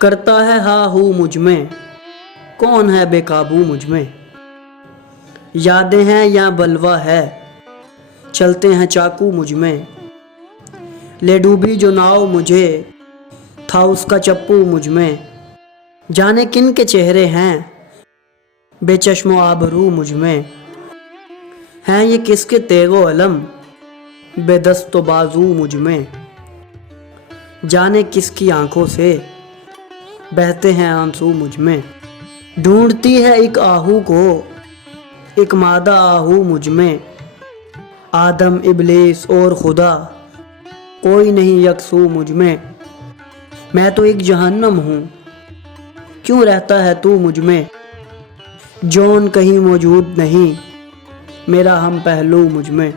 کرتا ہے ہا ہو مجھ میں، کون ہے بے قابو مجھ میں؟ یادیں ہیں یا بلوہ ہے، چلتے ہیں چاقو مجھ میں۔ لے ڈوبی جو ناؤ مجھے، تھا اس کا چپو مجھ میں۔ جانے کن کے چہرے ہیں، بے چشم و آبرو مجھ میں۔ ہیں یہ کس کے تیغ و علم، بے دست و بازو مجھ میں۔ جانے کس کی آنکھوں سے، بہتے ہیں آنسو مجھ میں۔ ڈھونڈتی ہے ایک آہو کو، ایک مادہ آہو مجھ میں۔ آدم ابلیس اور خدا، کوئی نہیں یکسو مجھ میں۔ میں تو ایک جہنم ہوں، کیوں رہتا ہے تو مجھ میں؟ جون کہیں موجود نہیں، میرا ہم پہلو مجھ میں۔